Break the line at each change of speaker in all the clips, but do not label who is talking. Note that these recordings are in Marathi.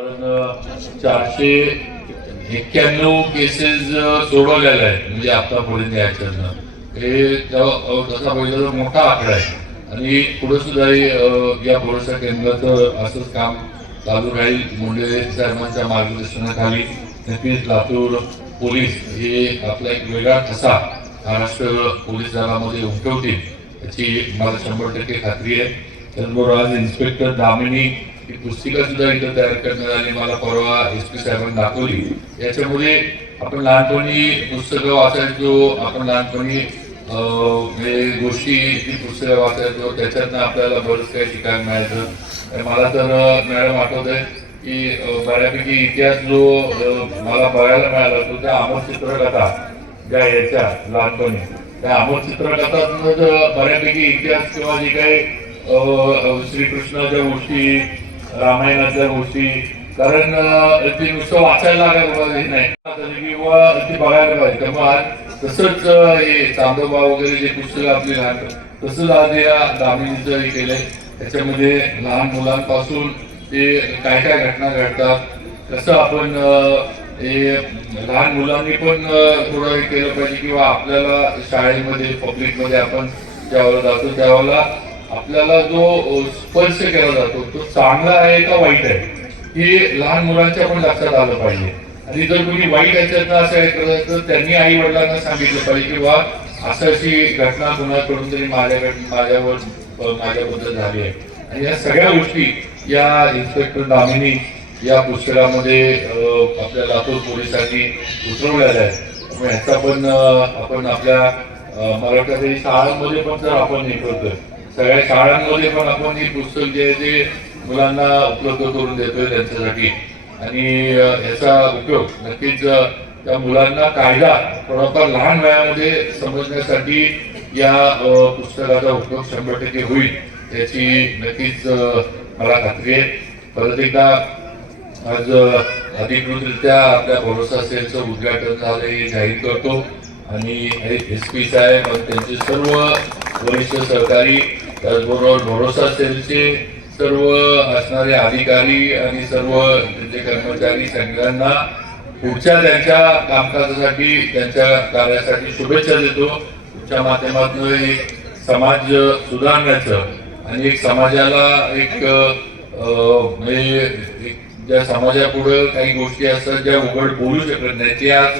चारशे एक्क्याण्णव केसेस सोडवलेल्या आहेत. म्हणजे आता पुढे याच्यातनं हे तसा बघितलं तर मोठा आकडा आहे. आणि पुढे सुद्धा या भरोसा केंद्राचं असंच काम चालू राहील. मुंडे साहेबांच्या मार्गदर्शनाखाली नक्कीच लातूर पोलीस हे आपला एक वेगळा ठसा महाराष्ट्र पोलीस दलामध्ये उमटवतील याची मला शंभर टक्के खात्री आहे. त्याचबरोबर आज इन्स्पेक्टर दामिनी ती पुस्तिका सुद्धा इथं तयार करण्यात आली मला परवा एस पी साहेबांनी दाखवली. याच्यामुळे आपण लहानपणी पुस्तकं वाचायचो आपण लहानपणी गोष्टी ती पुस्तकं वाचायचो त्याच्यातनं आपल्याला बरंच काही शिकायला मिळायचं. मला तर मॅडम आठवत आहे की बऱ्यापैकी इतिहास जो मला बघायला मिळाला तो त्या अमर चित्रकथा ज्या याच्या लहानपणी. त्या अमर चित्रकथातनं बऱ्यापैकी इतिहास किंवा जे काही अं, श्रीकृष्णाच्या गोष्टी रामायणाच्या गोष्टी. कारण ते नुसतं वाचायला लागायला पाहिजे नाही. किंवा ते बघायला पाहिजे. त्यामुळे आज तसंच हे चांदोबा वगैरे जे पुस्तकं आपली लहान तसंच आज या दामिनीचं हे केलंय. त्याच्यामध्ये लहान मुलांपासून ते काय काय घटना घडतात कसं आपण हे लहान मुलांनी पण थोडं हे केलं पाहिजे किंवा आपल्याला शाळेमध्ये पब्लिकमध्ये आपण ज्यावेळेला जातो त्यावेळेला आपल्याला जो स्पर्श केला जातो तो चांगला आहे का वाईट आहे हे लहान मुलांच्या पण लक्षात आलं पाहिजे. आणि जर कोणी वाईट याच्यातनं असं हे करत असेल तर त्यांनी आई वडिलांना सांगितलं पाहिजे किंवा असं अशी घटना कुणाकडून तरी माझ्याकडे माझ्यावर माझ्याबद्दल झाली आहे. आणि या सगळ्या गोष्टी या इन्स्पेक्टर दामिनी या पुस्तकामध्ये आपल्या लातूर पोलिसांनी उतरवलेल्या आहेत. ह्याचा पण आपण आपल्या मराठा शाळांमध्ये पण जर आपण हे करतोय सगळ्या शाळांमध्ये पण आपण ही पुस्तक जे आहे ते मुलांना उपलब्ध करून देतोय त्यांच्यासाठी. आणि याचा उपयोग नक्कीच त्या मुलांना कायदा थोडाफार लहान वयामध्ये समजण्यासाठी या पुस्तकाचा उपयोग शंभर टक्के होईल याची नक्कीच मला खात्री आहे. परत एकदा आज अधिकृतरित्या आपल्या भरोसा सेलचं उद्घाटन झालं हे जाहीर करतो. आणि एस पी साहेब आणि त्यांचे सर्व वरिष्ठ सहकारी त्याचबरोबर भरोसा सेलचे सर्व असणारे अधिकारी आणि सर्व त्यांचे कर्मचारी सगळ्यांना पुढच्या त्यांच्या कामकाजासाठी त्यांच्या कार्यासाठी शुभेच्छा देतो. तुमच्या माध्यमातून एक समाज सुधारण्याचं आणि एक समाजाला एक म्हणजे एक ज्या समाजापुढं काही गोष्टी असतात ज्या उघड बोलू शकत नाही ते आज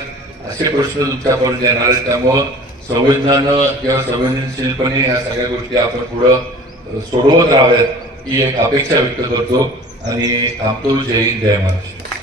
असे प्रश्न तुमच्यापर्यंत येणार आहेत. त्यामुळं संवेदनानं किंवा संवेदनशीलपणे या सगळ्या गोष्टी आपण पुढं सोडवत राहाव्यात ही एक अपेक्षा व्यक्त करतो आणि थांबतो. जय हिंद जय महाराष्ट्र.